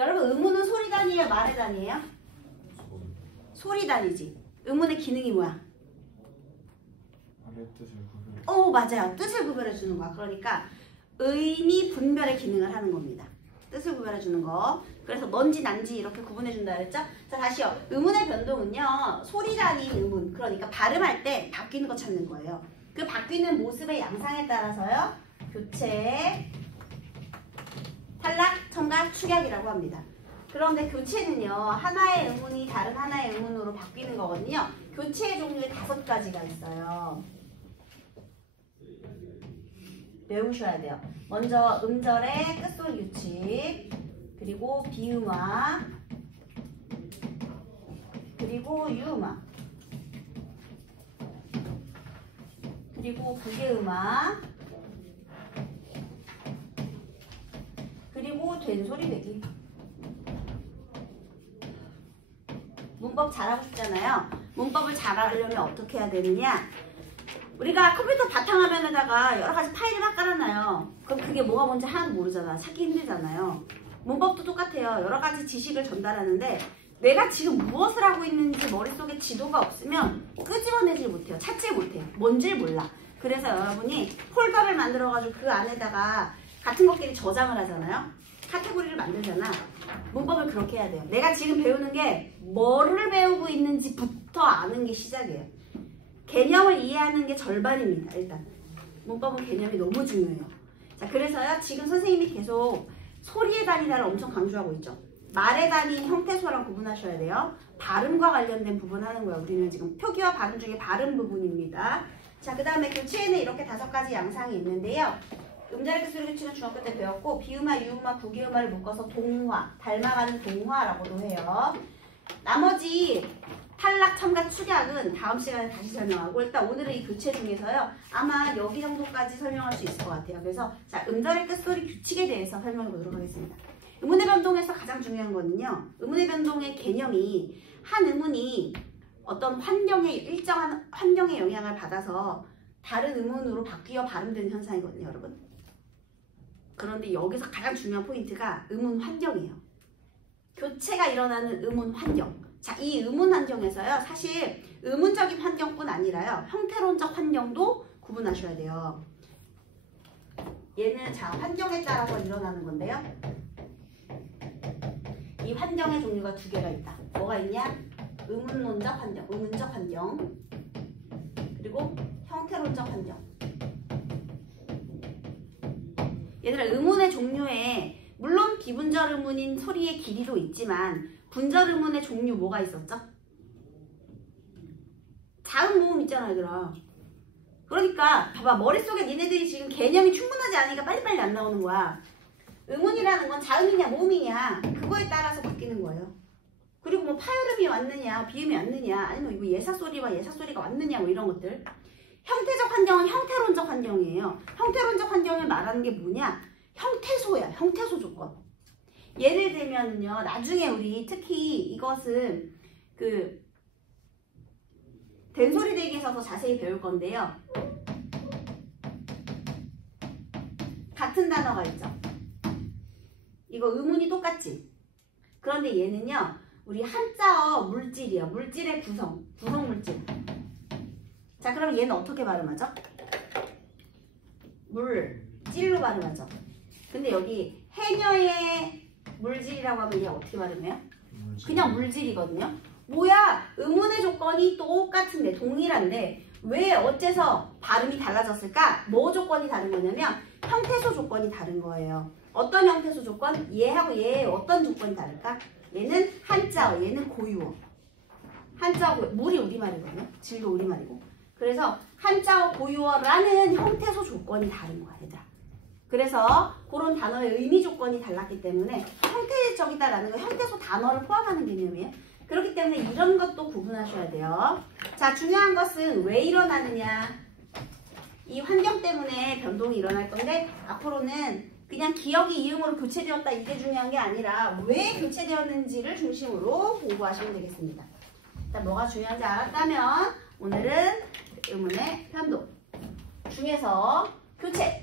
여러분 의문은 소리 단위예요? 말의 단위예요? 소리 단위지. 의문의 기능이 뭐야? 말의 뜻을 구별. 맞아요. 뜻을 구별해 주는 거야. 그러니까 의미 분별의 기능을 하는 겁니다. 뜻을 구별해 주는 거. 그래서 뭔지 난지 이렇게 구분해 준다 그랬죠? 자, 다시요. 의문의 변동은요. 소리 단위인 의문. 그러니까 발음할 때 바뀌는 거 찾는 거예요. 그 바뀌는 모습의 양상에 따라서요. 교체, 탈락, 첨가, 축약이라고 합니다. 그런데 교체는요. 하나의 의문이 다른 하나의 의문으로 바뀌는 거거든요. 교체의 종류에 5가지가 있어요. 외우셔야 돼요. 먼저 음절의 끝소리 규칙, 그리고 비음화, 그리고 유음화, 그리고 부계음화, 그리고 된소리 배기. 문법 잘하고 싶잖아요. 문법을 잘하려면 어떻게 해야 되느냐? 우리가 컴퓨터 바탕화면에다가 여러 가지 파일을 막 깔아놔요. 그럼 그게 뭐가 뭔지 하나도 모르잖아. 찾기 힘들잖아요. 문법도 똑같아요. 여러 가지 지식을 전달하는데 내가 지금 무엇을 하고 있는지 머릿속에 지도가 없으면 끄집어내질 못해요. 찾질 못해요. 뭔지를 몰라. 그래서 여러분이 폴더를 만들어가지고 그 안에다가 같은 것끼리 저장을 하잖아요. 카테고리를 만들잖아. 문법을 그렇게 해야 돼요. 내가 지금 배우는 게 뭐를 배우고 있는지부터 아는 게 시작이에요. 개념을 이해하는 게 절반입니다. 일단 문법은 개념이 너무 중요해요. 자, 그래서요 지금 선생님이 계속 소리의 단위를 엄청 강조하고 있죠. 말의 단위인 형태소랑 구분하셔야 돼요. 발음과 관련된 부분 하는 거예요. 우리는 지금 표기와 발음 중에 발음 부분입니다. 자, 그 다음에 교체에는 이렇게 5가지 양상이 있는데요. 음절의 끝소리 규칙은 중학교 때 배웠고 비음화, 유음화, 부기음화를 묶어서 동화, 닮아가는 동화라고도 해요. 나머지 탈락, 첨가, 축약은 다음 시간에 다시 설명하고 일단 오늘은 이 교체 중에서요. 아마 여기 정도까지 설명할 수 있을 것 같아요. 그래서 자, 음절의 끝소리 규칙에 대해서 설명해 보도록 하겠습니다. 의문의 변동에서 가장 중요한 거는요. 의문의 변동의 개념이 한 의문이 어떤 환경에 일정한 환경의 영향을 받아서 다른 의문으로 바뀌어 발음되는 현상이거든요. 여러분. 그런데 여기서 가장 중요한 포인트가 의문 환경이에요. 교체가 일어나는 의문 환경. 자, 이 의문 환경에서요. 사실 의문적인 환경뿐 아니라요. 형태론적 환경도 구분하셔야 돼요. 얘는 자, 환경에 따라서 일어나는 건데요. 이 환경의 종류가 2개가 있다. 뭐가 있냐? 의문론적 환경, 의문적 환경, 그리고 형태론적 환경. 얘들아, 의문의 종류에 물론 비분절 의문인 소리의 길이도 있지만 분절 의문의 종류 뭐가 있었죠? 자음 모음 있잖아, 얘들아. 그러니까 봐봐, 머릿속에 니네들이 지금 개념이 충분하지 않으니까 빨리빨리 안 나오는 거야. 의문이라는 건 자음이냐 모음이냐 그거에 따라서 바뀌는 거예요. 그리고 뭐 파열음이 왔느냐 비음이 왔느냐 아니면 이거 예사소리와 예사소리가 왔느냐 뭐 이런 것들. 형태적 환경은 형태론적 환경이에요. 형태론적 환경을 말하는 게 뭐냐? 형태소야. 형태소 조건. 예를 들면요. 나중에 우리 특히 이것은 그 된소리 대기에서 더 자세히 배울 건데요. 같은 단어가 있죠. 이거 의문이 똑같지? 그런데 얘는요. 우리 한자어 물질이야. 물질의 구성 물질. 자, 그럼 얘는 어떻게 발음하죠? 물질로 발음하죠. 근데 여기 해녀의 물질이라고 하면 얘 어떻게 발음해요? 그냥 물질이거든요. 뭐야? 의문의 조건이 똑같은데 동일한데 왜 어째서 발음이 달라졌을까? 뭐 조건이 다른 거냐면 형태소 조건이 다른 거예요. 어떤 형태소 조건? 얘하고 얘의 어떤 조건이 다를까? 얘는 한자어, 얘는 고유어. 한자어, 물이 우리말이거든요. 질도 우리말이고. 그래서 한자어 고유어라는 형태소 조건이 다른 거야, 얘들아. 그래서 그런 단어의 의미 조건이 달랐기 때문에 형태적이다라는 건 형태소 단어를 포함하는 개념이에요. 그렇기 때문에 이런 것도 구분하셔야 돼요. 자, 중요한 것은 왜 일어나느냐. 이 환경 때문에 변동이 일어날 건데 앞으로는 그냥 기억이 이음으로 교체되었다 이게 중요한 게 아니라 왜 교체되었는지를 중심으로 공부하시면 되겠습니다. 일단 뭐가 중요한지 알았다면 오늘은 의문의 변동 중에서 교체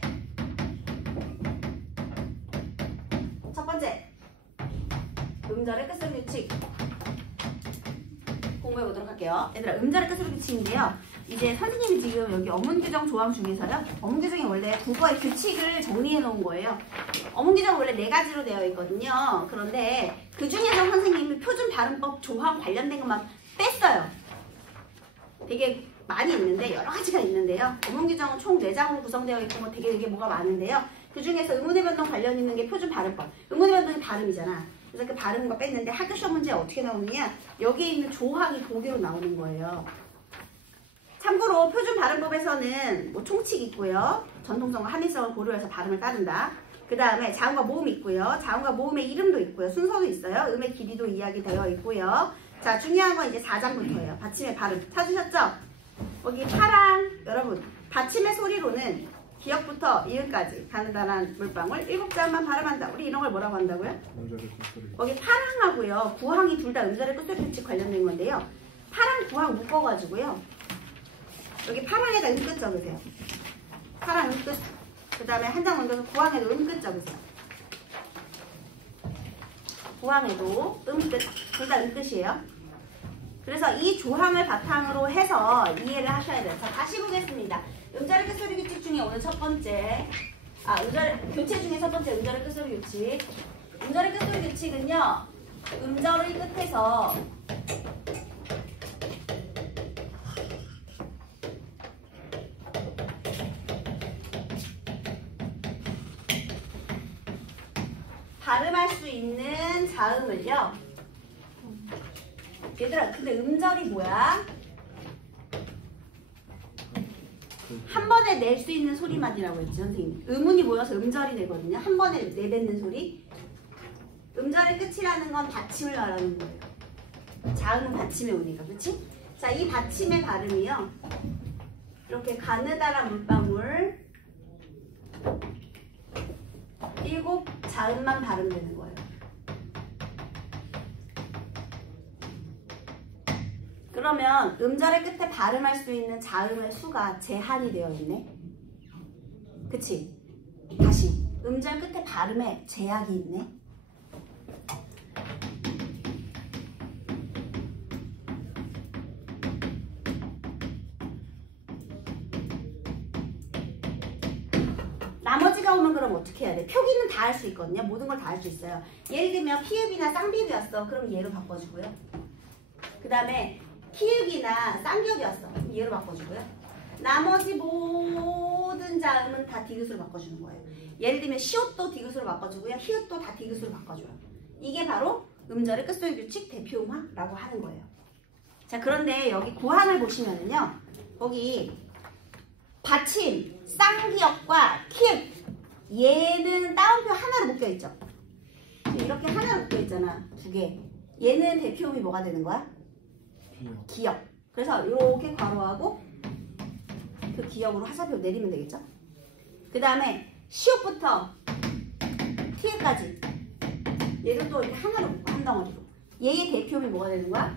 첫 번째 음절의 끝소리 규칙 공부해 보도록 할게요. 얘들아, 음절의 끝소리 규칙인데요. 이제 선생님이 지금 여기 어문규정 조항 중에서요. 어문규정이 원래 국어의 규칙을 정리해 놓은 거예요. 어문규정 원래 4가지로 되어 있거든요. 그런데 그 중에서 선생님이 표준 발음법 조항 관련된 것만 뺐어요. 되게 많이 있는데 여러 가지가 있는데요. 어문규정은 총 4장으로 구성되어 있고 뭐 되게 뭐가 많은데요. 그 중에서 의문의 변동 관련 있는 게 표준 발음법. 의문의 변동이 발음이잖아. 그래서 그 발음과 뺐는데 학교 시험 문제 어떻게 나오느냐? 여기에 있는 조항이 보기로 나오는 거예요. 참고로 표준 발음법에서는 뭐 총칙 있고요. 전통성과 합리성을 고려해서 발음을 따른다. 그 다음에 자음과 모음이 있고요. 자음과 모음의 이름도 있고요. 순서도 있어요. 음의 길이도 이야기되어 있고요. 자, 중요한 건 이제 4장부터예요. 받침의 발음. 찾으셨죠? 여기 파랑, 여러분, 받침의 소리로는 기역부터 이음까지 가느다란 물방울 7자음만 발음한다. 우리 이런 걸 뭐라고 한다고요? 음절의 끝소리. 여기 파랑하고요. 구항이 둘 다 음절의 끝소리 규칙 관련된 건데요. 파랑, 구항 묶어가지고요. 여기 파랑에다 음끝 적으세요. 파랑 음끝. 그 다음에 한 장 옮겨서 구항에도 음끝 적으세요. 구항에도 음끝. 둘 다 음끝이에요. 그래서 이 조항을 바탕으로 해서 이해를 하셔야 돼요. 자, 다시 보겠습니다. 음절의 끝소리 규칙 중에 오늘 첫 번째, 교체 중에 첫 번째 음절의 끝소리 규칙. 음절의 끝소리 규칙은요, 음절의 끝에서 발음할 수 있는 자음을요. 얘들아, 근데 음절이 뭐야? 한 번에 낼 수 있는 소리만이라고 했지, 선생님. 음운이 모여서 음절이 내거든요. 한 번에 내뱉는 소리. 음절의 끝이라는 건 받침을 말하는 거예요. 자음은 받침의 운이니까, 그치? 자, 이 받침의 발음이요. 이렇게 가느다란 물방울 7자음만 발음되는 거예요. 그러면 음절의 끝에 발음할 수 있는 자음의 수가 제한이 되어 있네. 그치? 다시 음절 끝에 발음에 제약이 있네. 나머지가 오면 그럼 어떻게 해야 돼? 표기는 다 할 수 있거든요. 모든 걸 다 할 수 있어요. 예를 들면 피읍이나 쌍비읍이었어. 그럼 얘로 바꿔주고요. 그 다음에 키읔이나 쌍기역이었어. 얘로 바꿔주고요. 나머지 모든 자음은 다 디귿으로 바꿔주는 거예요. 예를 들면 시옷도 디귿으로 바꿔주고요. 히읗도 다 디귿으로 바꿔줘요. 이게 바로 음절의 끝소리 규칙 대표음화라고 하는 거예요. 자, 그런데 여기 구항을 보시면은요. 거기 받침, 쌍기역과 키읔 얘는 따옴표 하나로 묶여있죠. 이렇게 하나로 묶여있잖아. 2개. 얘는 대표음이 뭐가 되는 거야? 기역. 그래서 이렇게 괄호하고 그 기역으로 화살표 내리면 되겠죠? 그 다음에 시옷부터 티에까지 얘도 또 이렇게 하나로 묶고 한 덩어리로. 얘의 대표음이 뭐가 되는 거야?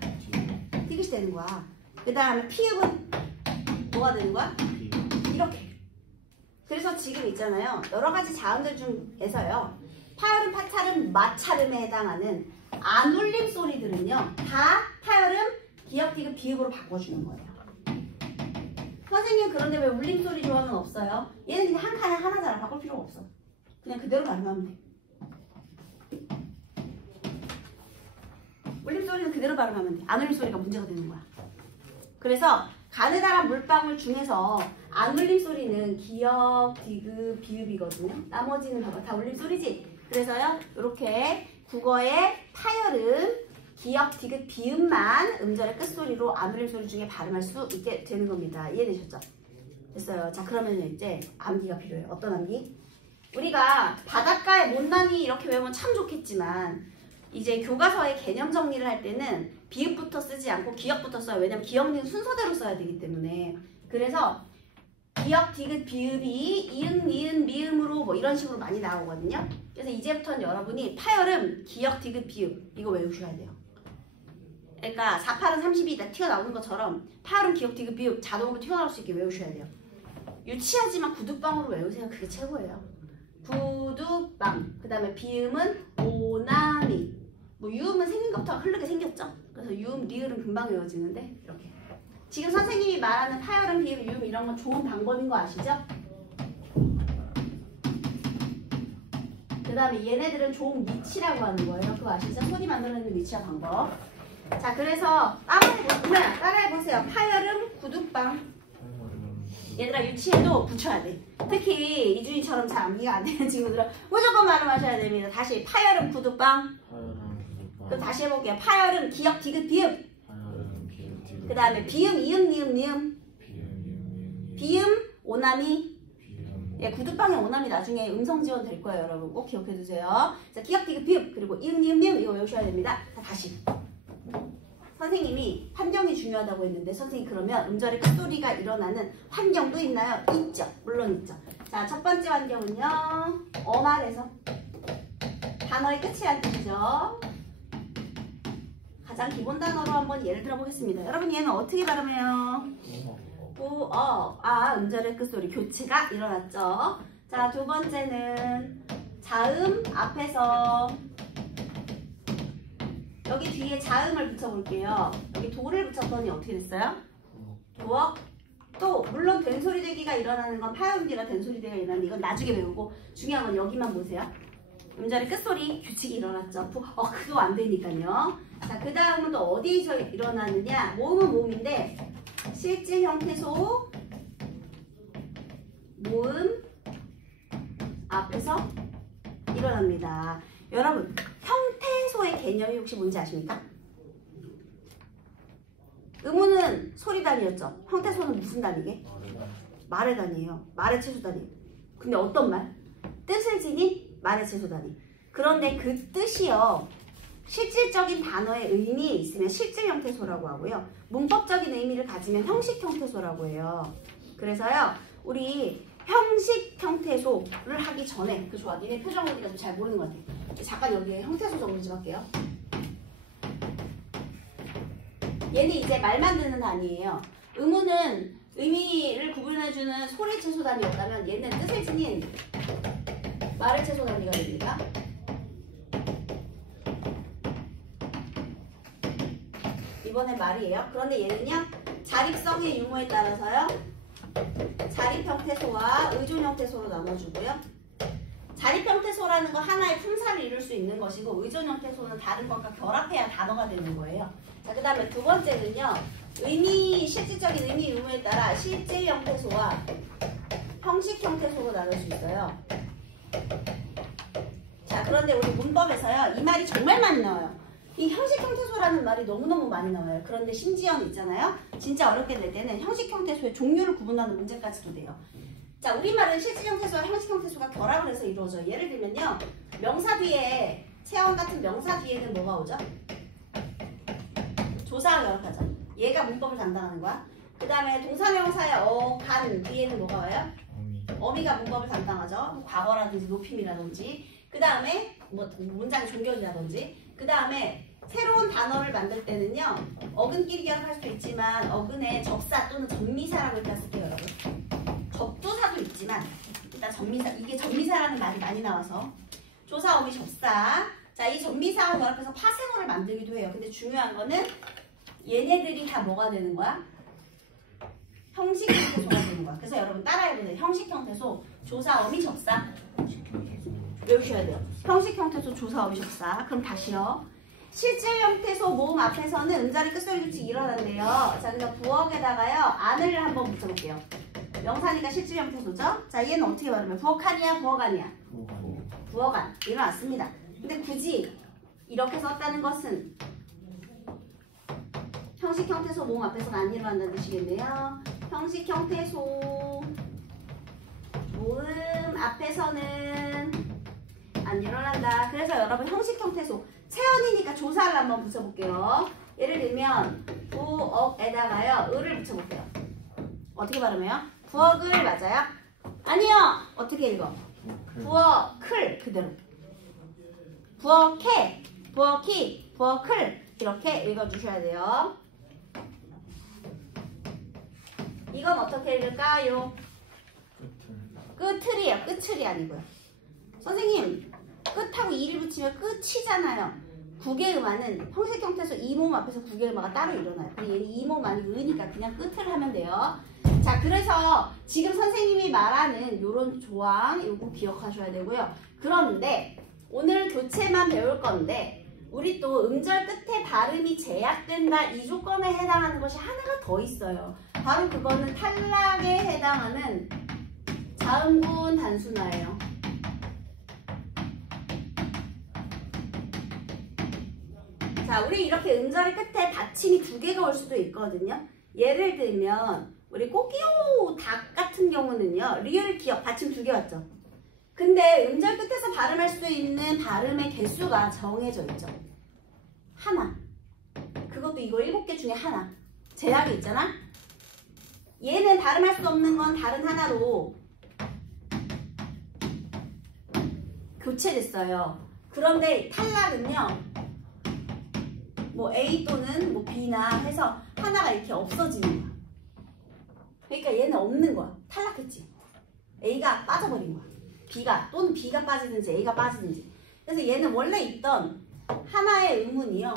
티귿이 되는 거야. 그 다음에 피읍은 뭐가 되는 거야? 이렇게. 그래서 지금 있잖아요. 여러 가지 자음들 중에서요. 파열음, 파찰음, 마찰음에 해당하는 안울림 소리들은요. 다 파열음, 기역, 디귿, 비읍으로 바꿔주는 거예요. 선생님 그런데 왜 울림 소리 조항은 없어요? 얘는 그냥 한 칸에 하나잖아. 바꿀 필요가 없어. 그냥 그대로 발음하면 돼. 울림 소리는 그대로 발음하면 돼. 안울림 소리가 문제가 되는 거야. 그래서 가느다란 물방울 중에서 안울림 소리는 기역, 디귿, 비읍이거든요. 나머지는 봐봐. 다 울림 소리지? 그래서요. 이렇게 국어의 파열음, 기역, 디귿, 비읍만 음절의 끝소리로 안울림 소리 중에 발음할 수 있게 되는 겁니다. 이해되셨죠? 됐어요. 자, 그러면 이제 암기가 필요해요. 어떤 암기? 우리가 바닷가의 못난이 이렇게 외우면 참 좋겠지만 이제 교과서의 개념 정리를 할 때는 비읍부터 쓰지 않고 기역부터 써요. 왜냐면 기역은 순서대로 써야 되기 때문에. 그래서 기역, 디귿, 비읍이 이응, 니은, 미음으로 뭐 이런 식으로 많이 나오거든요. 그래서 이제부터는 여러분이 파열음, 기역, 디귿, 비읍 이거 외우셔야 돼요. 그러니까 4, 8은 30이 다 튀어나오는 것처럼 파열음, 기역, 디귿, 비읍 자동으로 튀어나올 수 있게 외우셔야 돼요. 유치하지만 구두방으로 외우세요. 그게 최고예요. 구두방. 그 다음에 비음은 오나미. 뭐 유 컴퓨터가 흐르게 생겼죠? 그래서 유음, 리을은 금방 외워지는데 이렇게. 지금 선생님이 말하는 파열음, 비음, 유음 이런 건 좋은 방법인 거 아시죠? 그 다음에 얘네들은 좋은 위치라고 하는 거예요. 그거 아시죠? 손이 만들어내는 위치와 방법. 자, 그래서 따라해보세요. 파열음, 구두방. 얘들아 유치해도 붙여야 돼. 특히 이준이처럼 잘 암기가 안 되는 친구들은 무조건 발음하셔야 됩니다. 다시 파열음, 구두방. 그럼 다시 해볼게요. 파열음, 기역, 디귿, 비음. 그 다음에 비음, 이음, 니음, 니음. 비음, 오나미. 예, 구두방에 오나미 나중에 음성 지원 될 거예요, 여러분. 꼭 기억해 두세요. 자, 기역, 디귿, 비음. 그리고 이음, 니음, 니음. 이거 외우셔야 됩니다. 자, 다시. 선생님이 환경이 중요하다고 했는데 선생님 그러면 음절의 끝소리가 일어나는 환경도 있나요? 있죠. 물론 있죠. 자, 첫 번째 환경은요. 어말에서 단어의 끝이란 뜻이죠. 가장 기본 단어로 한번 예를 들어보겠습니다. 여러분 얘는 어떻게 발음해요? 음절의 끝소리 교체가 일어났죠. 자, 두 번째는 자음 앞에서 여기 뒤에 자음을 붙여볼게요. 여기 도를 붙였더니 어떻게 됐어요? 도어. 또 물론 된소리대기가 일어나는 건 파음기라 된소리대기가 일어나는 이건 나중에 배우고 중요한 건 여기만 보세요. 음절의 끝소리 규칙이 일어났죠. 그거 안 되니까요. 자, 그 다음은 또 어디서 일어나느냐? 모음은 모음인데 실질 형태소 모음 앞에서 일어납니다. 여러분 형태소의 개념이 혹시 뭔지 아십니까? 음우는 소리 단위였죠. 형태소는 무슨 단위게? 말의 단위예요. 말의 최소 단위. 근데 어떤 말? 뜻을 지닌 말의 최소 단위. 그런데 그 뜻이요. 실질적인 단어의 의미에 있으면 실질 형태소라고 하고요. 문법적인 의미를 가지면 형식 형태소라고 해요. 그래서요. 우리 형식 형태소를 하기 전에 좋아. 니네 표정 보니까 좀 잘 모르는 것 같아. 잠깐 여기에 형태소 정리 좀 할게요. 얘는 이제 말 만드는 단위예요. 음우는 의미를 구분해주는 소리 최소 단위였다면 얘는 뜻을 지닌 말의 최소 단위가 됩니다. 이번엔 말이에요. 그런데 얘는요. 자립성의 유무에 따라서요. 자립 형태소와 의존 형태소로 나눠주고요. 자립 형태소라는 거 하나의 품사를 이룰 수 있는 것이고 의존 형태소는 다른 것과 결합해야 단어가 되는 거예요. 자, 그 다음에 두 번째는요. 실질적인 의미 유무에 따라 실질 형태소와 형식 형태소로 나눌 수 있어요. 자, 그런데 우리 문법에서요. 이 말이 정말 많이 나와요. 이 형식 형태소라는 말이 너무너무 많이 나와요. 그런데 심지어는 있잖아요. 진짜 어렵게 될 때는 형식 형태소의 종류를 구분하는 문제까지도 돼요. 자, 우리말은 실질 형태소와 형식 형태소가 결합을 해서 이루어져요. 예를 들면요. 명사 뒤에 체험 같은 명사 뒤에는 뭐가 오죠? 조사가 결합하죠. 얘가 문법을 담당하는 거야. 그 다음에 동사명사의 간 뒤에는 뭐가 와요? 어미가 문법을 담당하죠. 과거라든지 높임이라든지. 그 다음에 뭐 문장의 종결이라든지. 그 다음에 새로운 단어를 만들 때는요. 어근끼리 결합할 수도 있지만 어근에 접사 또는 전미사라고 이렇게 쓸게요, 여러분. 접두사도 있지만 일단 전미사, 이게 전미사라는 말이 많이 나와서 조사, 어미, 접사. 자, 이 전미사와 결합해서 파생어를 만들기도 해요. 근데 중요한 거는 얘네들이 다 뭐가 되는 거야? 형식 형태소가 되는 거야. 그래서 여러분 따라해보세요. 형식 형태소, 조사, 어미, 접사. 외우셔야 돼요. 형식 형태소, 조사, 어미, 접사. 그럼 다시요. 실질 형태소 모음 앞에서는 음절의 끝소리 규칙이 일어난대요. 자, 그래서 부엌에다가요. 안을 한번 붙여볼게요. 명사니까 실질 형태소죠? 자, 얘는 어떻게 발음해? 부엌안이야, 부엌안이야? 부엌안. 일어났습니다. 근데 굳이 이렇게 썼다는 것은 형식 형태소 모음 앞에서는 안 일어난다는 뜻이겠네요. 형식 형태소 모음 앞에서는 안 일어난다. 그래서 여러분 형식 형태소 체언이니까 조사를 한번 붙여볼게요. 예를 들면 부엌에다가요. 을을 붙여볼게요. 어떻게 발음해요? 부엌을 맞아요? 아니요. 어떻게 읽어? 부엌을 그대로. 부엌해, 부엌이, 부엌을 이렇게 읽어주셔야 돼요. 이건 어떻게 읽을까요? 끝을이에요. 끝을이 아니고요. 선생님, 끝하고 이를 붙이면 끝이잖아요. 구개음화는 형식 형태에서 이모음 앞에서 구개음화가 따로 일어나요. 근데 얘는 이모음 아니고 으니까 그냥 끝을 하면 돼요. 자, 그래서 지금 선생님이 말하는 요런 조항 요거 기억하셔야 되고요. 그런데 오늘 교체만 배울 건데 우리 또 음절 끝에 발음이 제약된다 이 조건에 해당하는 것이 하나가 더 있어요. 바로 그거는 탈락에 해당하는 자음군 단순화예요. 자, 우리 이렇게 음절 끝에 받침이 두 개가 올 수도 있거든요. 예를 들면 우리 꼬끼오 닭 같은 경우는요. 리을 기억 받침 두 개 왔죠. 근데 음절 끝에서 발음할 수 있는 발음의 개수가 정해져 있죠. 하나. 그것도 이거 7개 중에 하나. 제약이 있잖아. 얘는 발음할 수 없는 건 다른 하나로 교체됐어요. 그런데 탈락은요. 뭐 A 또는 뭐 B나 해서 하나가 이렇게 없어지는 거야. 그러니까 얘는 없는 거야. 탈락했지. A가 빠져버린 거야. B가 또는 B가 빠지든지 A가 빠지든지. 그래서 얘는 원래 있던 하나의 의문이요.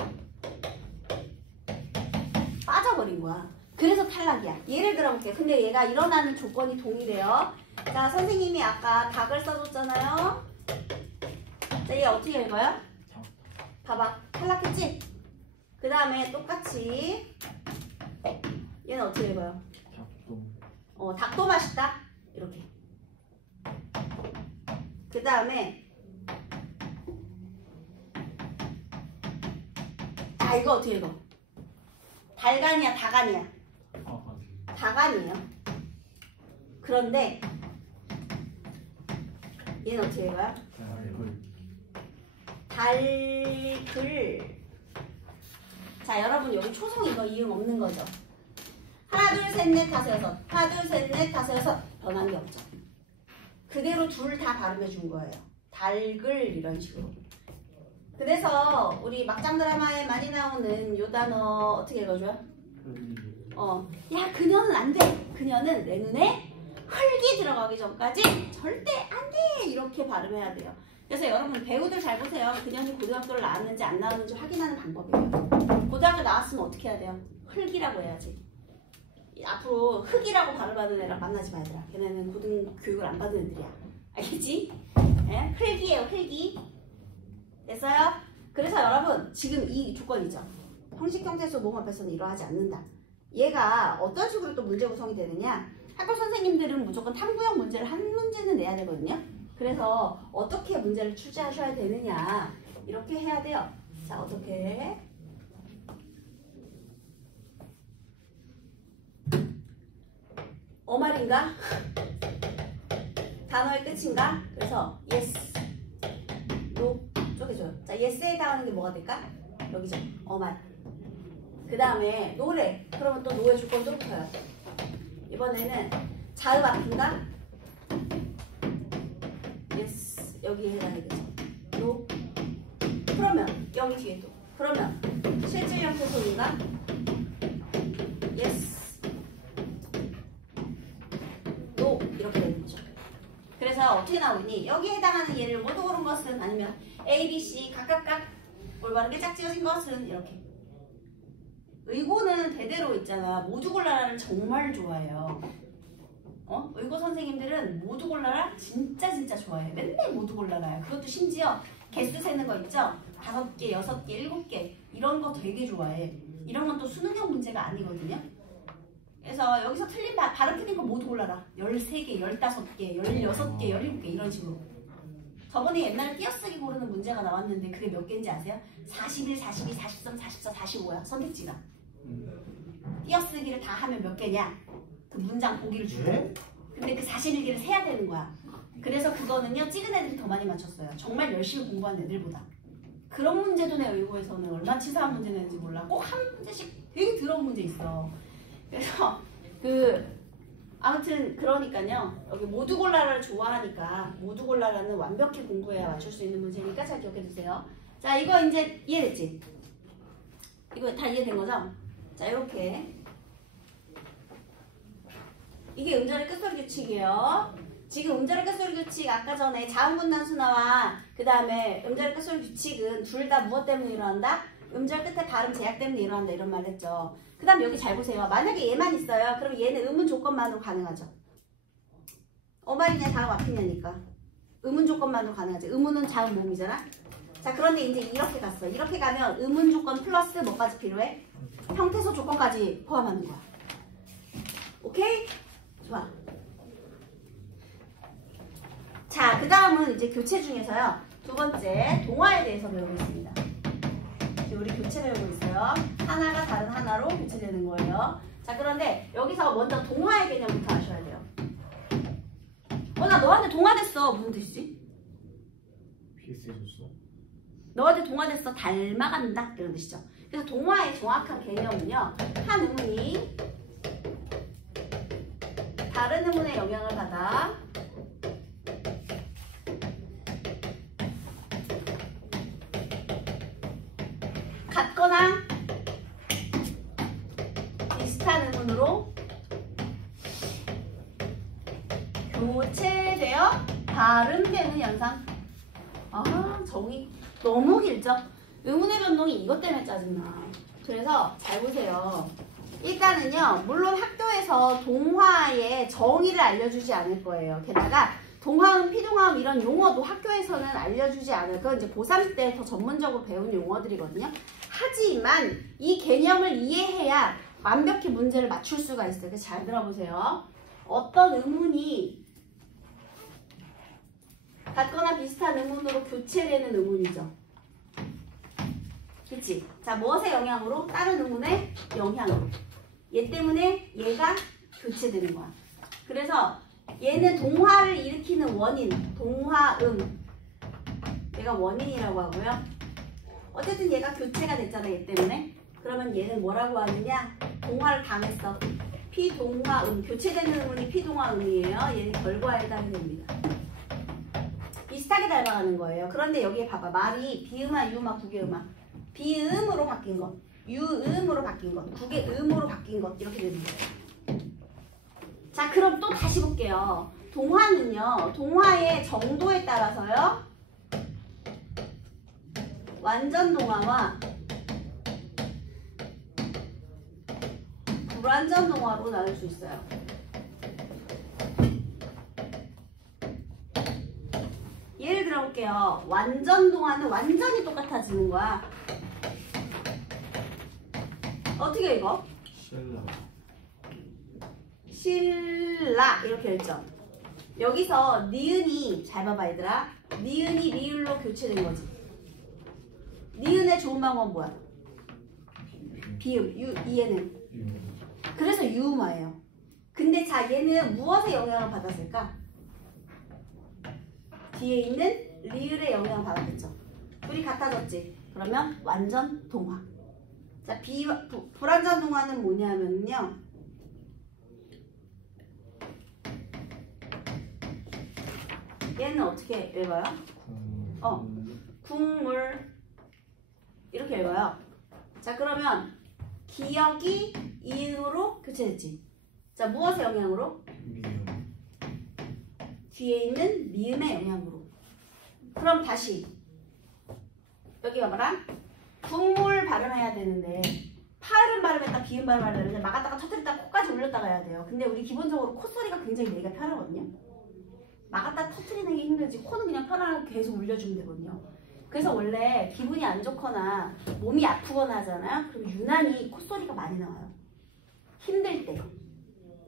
빠져버린 거야. 그래서 탈락이야. 예를 들어볼게요. 근데 얘가 일어나는 조건이 동일해요. 자, 선생님이 아까 닭을 써줬잖아요. 자, 얘 어떻게 읽어요? 봐봐. 탈락했지? 그 다음에 똑같이 얘는 어떻게 읽어요? 닭도 맛있다. 이렇게. 그 다음에 이거 어떻게 읽어? 달간이야, 다간이야? 다간이에요. 그런데 얘는 어떻게 읽어요? 달글. 자, 여러분 여기 초성 이거 이응 없는 거죠? 하나, 둘, 셋, 넷, 다섯, 여섯. 하나, 둘, 셋, 넷, 다섯, 여섯. 변한 게 없죠. 그대로 둘 다 발음해 준 거예요. 달글 이런 식으로. 그래서 우리 막장 드라마에 많이 나오는 요 단어 어떻게 읽어줘요? 야, 그녀는 안 돼. 그녀는 내 눈에 흙이 들어가기 전까지 절대 안 돼. 이렇게 발음해야 돼요. 그래서 여러분 배우들 잘 보세요. 그녀는 고등학교를 나왔는지 안 나왔는지 확인하는 방법이에요. 고등학교 나왔으면 어떻게 해야 돼요? 흙이라고 해야지. 앞으로 흙이라고 발음하는 애랑 만나지 마, 얘들아. 걔네는 고등교육을 안 받은 애들이야. 알겠지? 네? 흙이에요, 흙이. 됐어요? 그래서 여러분 지금 이 조건이죠. 형식 형태에서 모음 앞에서는 이러하지 않는다. 얘가 어떤 식으로 또 문제 구성이 되느냐. 학교 선생님들은 무조건 탐구형 문제를 한 문제는 내야 되거든요. 그래서 어떻게 문제를 출제하셔야 되느냐. 이렇게 해야 돼요. 자, 어떻게? 말인가? 단어의 끝인가? 그래서 yes, no 쪼개줘요. 자, yes에 해당하는 게 뭐가 될까? 여기죠. 말. 그 다음에 노래. 그러면 또 노의 조건 좀 붙어요. 이번에는 자음 앞인가? yes, 여기에 해당하겠죠. no. 그러면 여기 뒤에 또. 그러면 실질 형태 소리인가? yes, no 이렇게 되는 거죠. 그래서 어떻게 나오니? 여기에 해당하는 예를 모두 고른 것은 아니면 A, B, C 각각 올바르게 짝지어진 것은 이렇게. 의고는 대대로 있잖아. 모두 골라라를 정말 좋아해요. 의고 선생님들은 모두 골라라 진짜 좋아해. 맨날 모두 골라라요. 그것도 심지어 개수 세는 거 있죠? 5개, 6개, 7개 이런 거 되게 좋아해. 이런 건 또 수능형 문제가 아니거든요. 그래서 여기서 틀린 발음 틀린 거 모두 골라라. 13개, 15개, 16개, 17개 이런 식으로. 저번에 옛날에 띄어쓰기 고르는 문제가 나왔는데 그게 몇 개인지 아세요? 41, 42, 43, 44, 45야. 선택지가. 띄어쓰기를 다 하면 몇 개냐? 그 문장 보기를 주고. 근데 그 41개를 세야 되는 거야. 그래서 그거는요. 찍은 애들이 더 많이 맞췄어요. 정말 열심히 공부한 애들보다. 그런 문제도 내 의고에서는 얼마나 치사한 문제 내는지 몰라. 꼭 한 문제씩 되게 더러운 문제 있어. 그래서 아무튼 그러니까요. 여기 모두 골라라를 좋아하니까 모두 골라라는 완벽히 공부해야 맞출 수 있는 문제니까 잘 기억해 두세요. 자, 이거 이제 이해됐지? 이거 다 이해된 거죠? 자, 이렇게 이게 음절의 끝소리 규칙이에요. 지금 음절의 끝소리 규칙 아까 전에 자음분단순화와 그 다음에 음절의 끝소리 규칙은 둘 다 무엇 때문에 일어난다? 음절 끝에 발음 제약 때문에 일어난다 이런 말 했죠. 그 다음 여기 잘 보세요. 만약에 얘만 있어요. 그럼 얘는 음운 조건만으로 가능하죠. 어말이냐 자음 앞이냐니까. 음운 조건만으로 가능하지. 음운은 자음 모음이잖아. 자 그런데 이제 이렇게 갔어. 이렇게 가면 음운 조건 플러스 뭐까지 필요해? 형태소 조건까지 포함하는 거야. 오케이? 좋아. 자, 그 다음은 이제 교체 중에서요. 두 번째, 동화에 대해서 배우고 있습니다. 우리 교체 배우고 있어요. 하나가 다른 하나로 교체되는 거예요. 자, 그런데 여기서 먼저 동화의 개념부터 아셔야 돼요. 나 너한테 동화됐어. 무슨 뜻이지? 비슷해졌어? 너한테 동화됐어. 닮아간다. 이런 뜻이죠. 그래서 동화의 정확한 개념은요. 한 음운이 다른 음운의 영향을 받아 같거나 비슷한 음운으로 교체되어 발음되는 현상. 아, 정의 너무 길죠? 음운의 변동이 이것 때문에 짜증나. 그래서 잘 보세요. 일단은요, 물론 학교에서 동화의 정의를 알려주지 않을 거예요. 게다가 동화음, 피동화음 이런 용어도 학교에서는 알려주지 않을 거예요. 이제 고3 때 더 전문적으로 배운 용어들이거든요. 하지만 이 개념을 이해해야 완벽히 문제를 맞출 수가 있어요. 그래서 잘 들어보세요. 어떤 음운이 같거나 비슷한 음운으로 교체되는 음운이죠. 그치? 자, 무엇의 영향으로? 다른 음운의 영향으로. 얘 때문에 얘가 교체되는 거야. 그래서 얘는 동화를 일으키는 원인, 동화음. 얘가 원인이라고 하고요. 어쨌든 얘가 교체가 됐잖아, 얘 때문에. 그러면 얘는 뭐라고 하느냐? 동화를 당했어. 피동화음. 교체되는 음운이 피동화음이에요. 얘는 결과에 해당이 됩니다. 비슷하게 닮아가는 거예요. 그런데 여기에 봐봐. 말이 비음화, 유음화, 국외음화. 비음으로 바뀐 것, 유음으로 바뀐 것, 국외음으로 바뀐 것 이렇게 되는 거예요. 자, 그럼 또 다시 볼게요. 동화는요. 동화의 정도에 따라서요. 완전 동화와 불완전 동화로 나눌 수 있어요. 예를 들어볼게요. 완전 동화는 완전히 똑같아지는 거야. 어떻게 읽어? 신라 이렇게 읽죠. 여기서 니은이 잘 봐봐 얘들아. 니은이 리을로 교체된 거지. 니은의 좋은 방법은 뭐야? 비음, 이에는. 그래서 유음화예요. 근데 자 얘는 무엇의 영향을 받았을까? 뒤에 있는 리을의 영향을 받았겠죠. 둘이 같아졌지. 그러면 완전 동화. 자, 불완전 동화는 뭐냐면요. 얘는 어떻게 읽어요? 국물 이렇게 읽어요. 자, 그러면 기억이 이음으로 교체됐지. 자, 무엇의 영향으로? 미음. 뒤에 있는 미음의 영향으로. 그럼 다시 여기 봐봐라. 국물 발음해야 되는데 파름 발음했다 비음 발음해야 되는데 막았다가 터뜨렸다가 코까지 올렸다가 해야 돼요. 근데 우리 기본적으로 콧소리가 굉장히 내기가 편하거든요. 막았다 터뜨리는 게 힘들지 코는 그냥 편안하게 계속 올려주면 되거든요. 그래서 원래 기분이 안 좋거나 몸이 아프거나 하잖아요. 그럼 유난히 콧소리가 많이 나와요. 힘들 때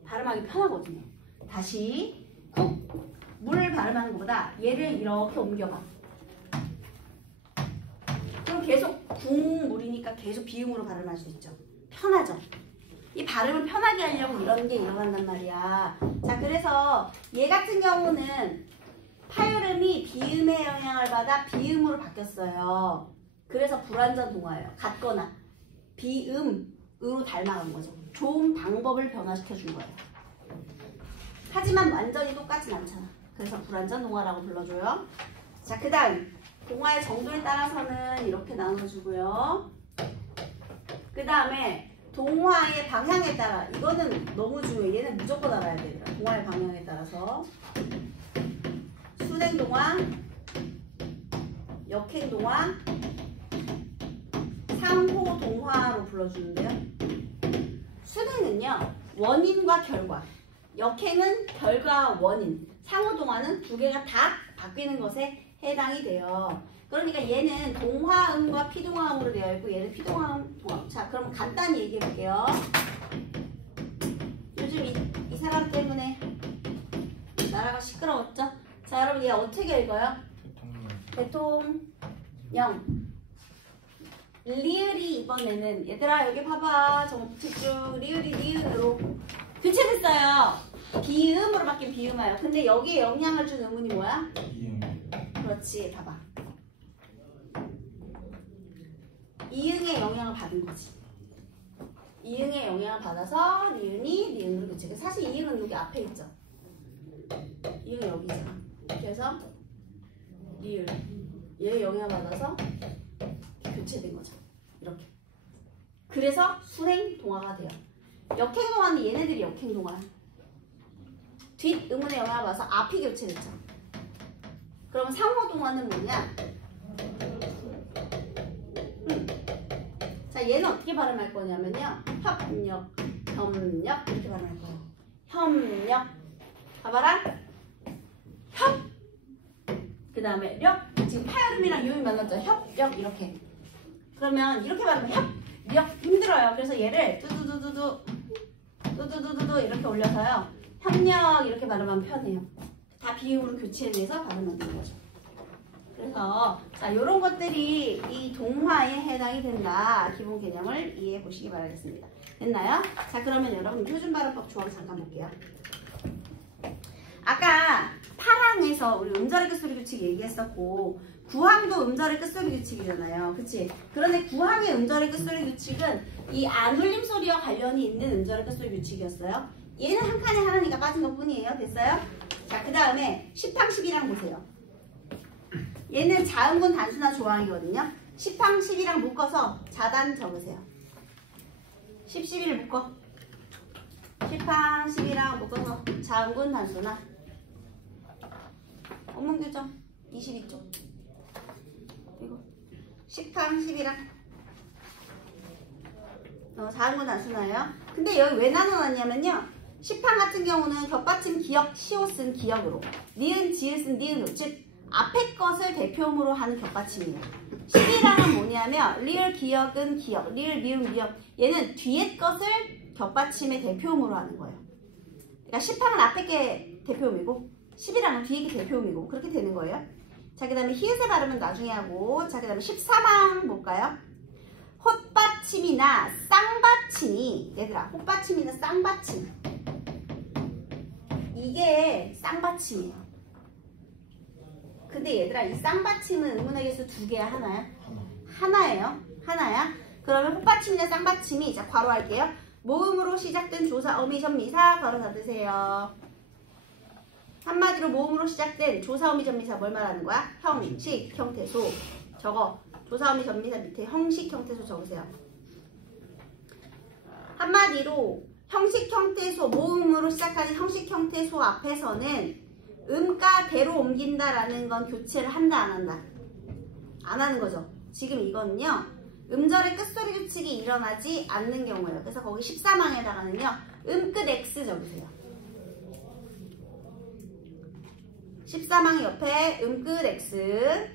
발음하기 편하거든요. 다시 국물 발음하는 것보다 얘를 이렇게 옮겨봐. 그럼 계속 국물이니까 계속 비음으로 발음할 수 있죠. 편하죠. 이 발음을 편하게 하려고 이런 게 일어난단 말이야. 자, 그래서 얘 같은 경우는 파열음이 비음의 영향을 받아 비음으로 바뀌었어요. 그래서 불완전 동화예요. 같거나 비음으로 닮아간 거죠. 좋은 방법을 변화시켜 준 거예요. 하지만 완전히 똑같진 않잖아. 그래서 불완전 동화라고 불러줘요. 자, 그 다음 동화의 정도에 따라서는 이렇게 나눠주고요. 그 다음에 동화의 방향에 따라 이거는 너무 중요해. 얘는 무조건 알아야 돼. 동화의 방향에 따라서 순행동화, 역행동화, 상호동화로 불러주는데요. 순행은요, 원인과 결과, 역행은 결과와 원인, 상호동화는 두 개가 다 바뀌는 것에 해당이 돼요. 그러니까 얘는 동화음과 피동화음으로 되어 있고 얘는 피동화음, 동화음. 자, 그럼 간단히 얘기해 볼게요. 요즘 이 사람 때문에 나라가 시끄러웠죠? 자, 여러분 얘 어떻게 읽어요? 대통령. 리을이 이번에는 얘들아 여기 봐봐. 정말 집중. 리을이 니은으로 교체됐어요. 비음으로 바뀐 비음화요. 근데 여기에 영향을 준 음운이 뭐야? 이응. 그렇지. 봐봐. 이응의 영향을 받은 거지. 이응의 영향을 받아서 리은이 니은으로 교체. 사실 이응은 여기 앞에 있죠. 이응은 여기 있잖아. 그래서 리을 얘의 영향을 받아서 교체된 거죠. 이렇게. 그래서 순행동화가 돼요. 역행동화는 얘네들이 역행동화. 뒷음운의 영향을 받아서 앞이 교체됐죠. 그럼 상호동화는 뭐냐? 자, 얘는 어떻게 발음할 거냐면요. 협력, 협력 이렇게 발음할 거예요. 협력. 봐봐라. 협. 그 다음에 력. 지금 파열음이랑 요음이 만났죠. 협력 이렇게. 그러면 이렇게 발음하면 협력 힘들어요. 그래서 얘를 뚜두두두두 뚜두두두두 이렇게 올려서요. 협력 이렇게 발음하면 편해요. 다 비음으로 교체해서 발음하는 거죠. 그래서 자, 이런 것들이 이 동화에 해당이 된다. 기본 개념을 이해해 보시기 바라겠습니다. 됐나요? 자, 그러면 여러분 표준 발음법 조항 잠깐 볼게요. 아까 8항에서 우리 음절의 끝소리 규칙 얘기했었고 9항도 음절의 끝소리 규칙이잖아요. 그치? 그런데 9항의 음절의 끝소리 규칙은 이 안울림 소리와 관련이 있는 음절의 끝소리 규칙이었어요. 얘는 한 칸에 하나니까 빠진 것 뿐이에요. 됐어요? 자, 그 다음에 10항 11항 보세요. 얘는 자음군 단수나 조항이거든요. 10항 10이랑 묶어서 자단 적으세요. 10, 11을 묶어. 10항 10이랑 묶어서 자음군 단수나 원문 규정 22쪽. 그리고 10항 10이랑 자음군 단수나예요. 근데 여기 왜 나눠놨냐면요. 10항 같은 경우는 겹받침 기역, 시옷은 기역으로, 니은, 지읒은 니은으로, 즉 앞에 것을 대표음으로 하는 겹받침이에요. 11항은 뭐냐면 리을 기역은 기역, 리을 미음 미역, 얘는 뒤에 것을 겹받침의 대표음으로 하는 거예요. 그러니까 10항은 앞에 게 대표음이고 11항은 뒤에 게 대표음이고 그렇게 되는 거예요. 자, 그 다음에 히읗의 발음은 나중에 하고, 자, 그 다음에 13항 볼까요? 헛받침이나 쌍받침이, 얘들아, 헛받침이나 쌍받침, 이게 쌍받침이에요. 근데 얘들아, 이 쌍받침은 의문의 개수 두 개야, 하나야? 하나예요. 하나야. 그러면 헛받침이나 쌍받침이, 자, 괄호할게요. 모음으로 시작된 조사, 어미, 전미사, 괄호 닫으세요. 한마디로 모음으로 시작된 조사, 어미, 전미사 뭘 말하는 거야? 형식, 형태소. 저거. 조사, 어미, 전미사 밑에 형식, 형태소 적으세요. 한마디로 형식, 형태소, 모음으로 시작하는 형식, 형태소 앞에서는 음가 대로 옮긴다라는 건 교체를 한다, 안 한다? 안 하는 거죠. 지금 이거는요, 음절의 끝소리 규칙이 일어나지 않는 경우예요. 그래서 거기 13항에다가는요, 음끝 X 적으세요. 13항 옆에 음끝 X.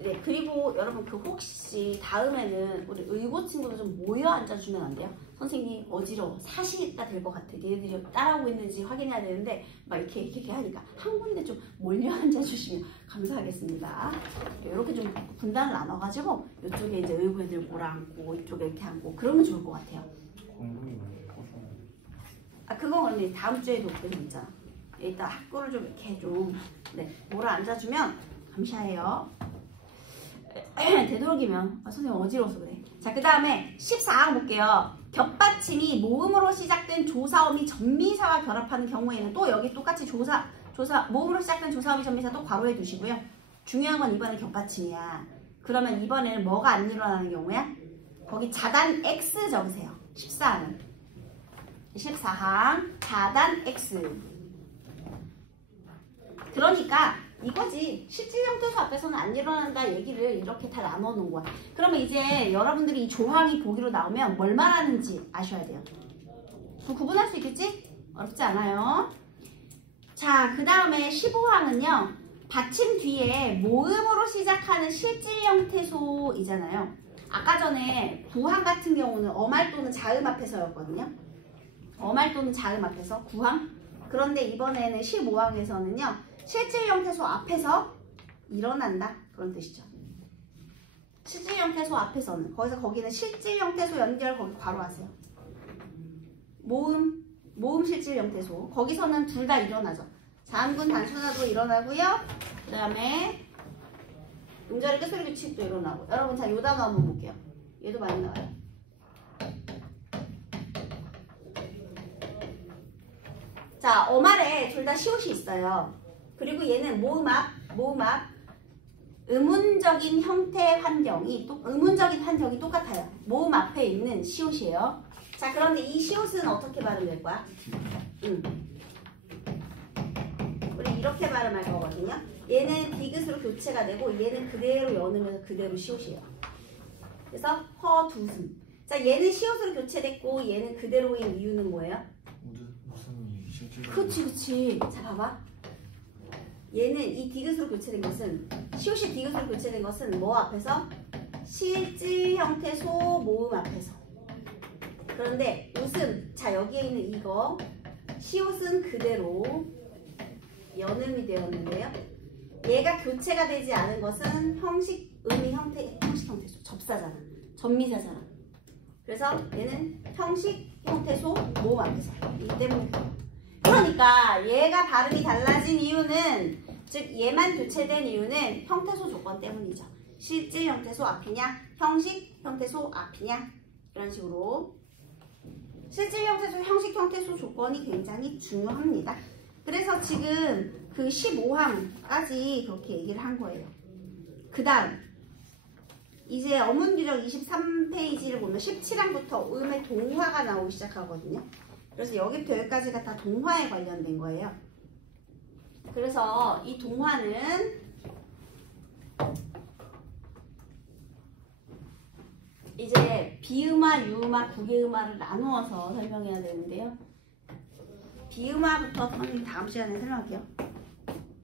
네, 그리고 여러분 그 혹시 다음에는 우리 의고 친구들 좀 모여 앉아주면 안 돼요? 선생님 어지러워, 사시가 될 것 같아, 얘들이 따라오고 있는지 확인해야 되는데 막 이렇게 하니까 한 군데 좀 몰려 앉아주시면 감사하겠습니다. 이렇게 좀 분단을 나눠가지고 이쪽에 이제 의고 애들 몰아앉고 이쪽에 이렇게 앉고 그러면 좋을 것 같아요. 아, 그건 그러면 다음 주에도 그때 있잖아. 일단 학교를 좀 이렇게 좀 몰아 앉아주면 감사해요. 되도록이면 선생님 어지러워서 그래. 자, 그 다음에 14항 볼게요. 겹받침이 모음으로 시작된 조사어미 전미사와 결합하는 경우에는 또 여기 똑같이 모음으로 시작된 조사어미 전미사 또 괄호해 두시고요. 중요한 건 이번에 겹받침이야. 그러면 이번에는 뭐가 안 일어나는 경우야? 거기 자단 X 적으세요. 14항은 14항 자단 X. 그러니까 이거지. 실질 형태소 앞에서는 안 일어난다 얘기를 이렇게 다 나눠 놓은 거야. 그러면 이제 여러분들이 이 조항이 보기로 나오면 뭘 말하는지 아셔야 돼요. 그럼 구분할 수 있겠지? 어렵지 않아요. 자, 그 다음에 15항은요. 받침 뒤에 모음으로 시작하는 실질 형태소이잖아요. 아까 전에 9항 같은 경우는 어말 또는 자음 앞에서였거든요. 어말 또는 자음 앞에서 9항. 그런데 이번에는 15항에서는요. 실질 형태소 앞에서 일어난다. 그런 뜻이죠. 실질 형태소 앞에서는. 거기는 실질 형태소 연결 거기 괄호하세요. 모음 실질 형태소. 거기서는 둘 다 일어나죠. 자음군 단순화도 일어나고요. 그 다음에 음절의 끝소리 규칙도 일어나고. 여러분 자, 요 단어 한번 볼게요. 얘도 많이 나와요. 자, 어말에 둘 다 시옷이 있어요. 그리고 얘는 모음 앞 의문적인 형태 환경이 의문적인 환경이 똑같아요. 모음 앞에 있는 시옷이에요. 자, 그런데 이 시옷은 어떻게 발음될 거야? 우리 이렇게 발음할 거거든요. 얘는 디귿으로 교체가 되고 얘는 그대로 연으면서 그대로 시옷이에요. 그래서 허두숨. 자, 얘는 시옷으로 교체됐고 얘는 그대로인 이유는 뭐예요? 웃음이 실질적으로. 그치. 자, 봐봐. 얘는 이 디귿으로 교체된 것은 시옷이 디귿으로 교체된 것은 뭐 앞에서? 실질 형태소 모음 앞에서. 그런데 웃음. 자, 여기에 있는 이거 시옷은 그대로 연음이 되었는데요. 얘가 교체가 되지 않은 것은 형식 형태소 접사잖아. 접미사잖아. 그래서 얘는 형식 형태소 모음 앞에서. 이 때문에 그러니까 얘가 발음이 달라진 이유는 즉 얘만 교체된 이유는 형태소 조건 때문이죠. 실질 형태소 앞이냐 형식 형태소 앞이냐 이런 식으로 실질 형태소 형식 형태소 조건이 굉장히 중요합니다. 그래서 지금 그 15항까지 그렇게 얘기를 한 거예요. 그 다음 이제 어문규정 23페이지를 보면 17항부터 음의 동화가 나오기 시작하거든요. 그래서 여기부터 여기까지가 다 동화에 관련된 거예요. 그래서 이 동화는 이제 비음화, 유음화, 국외음화를 나누어서 설명해야 되는데요. 비음화부터 선생님 다음 시간에 설명할게요.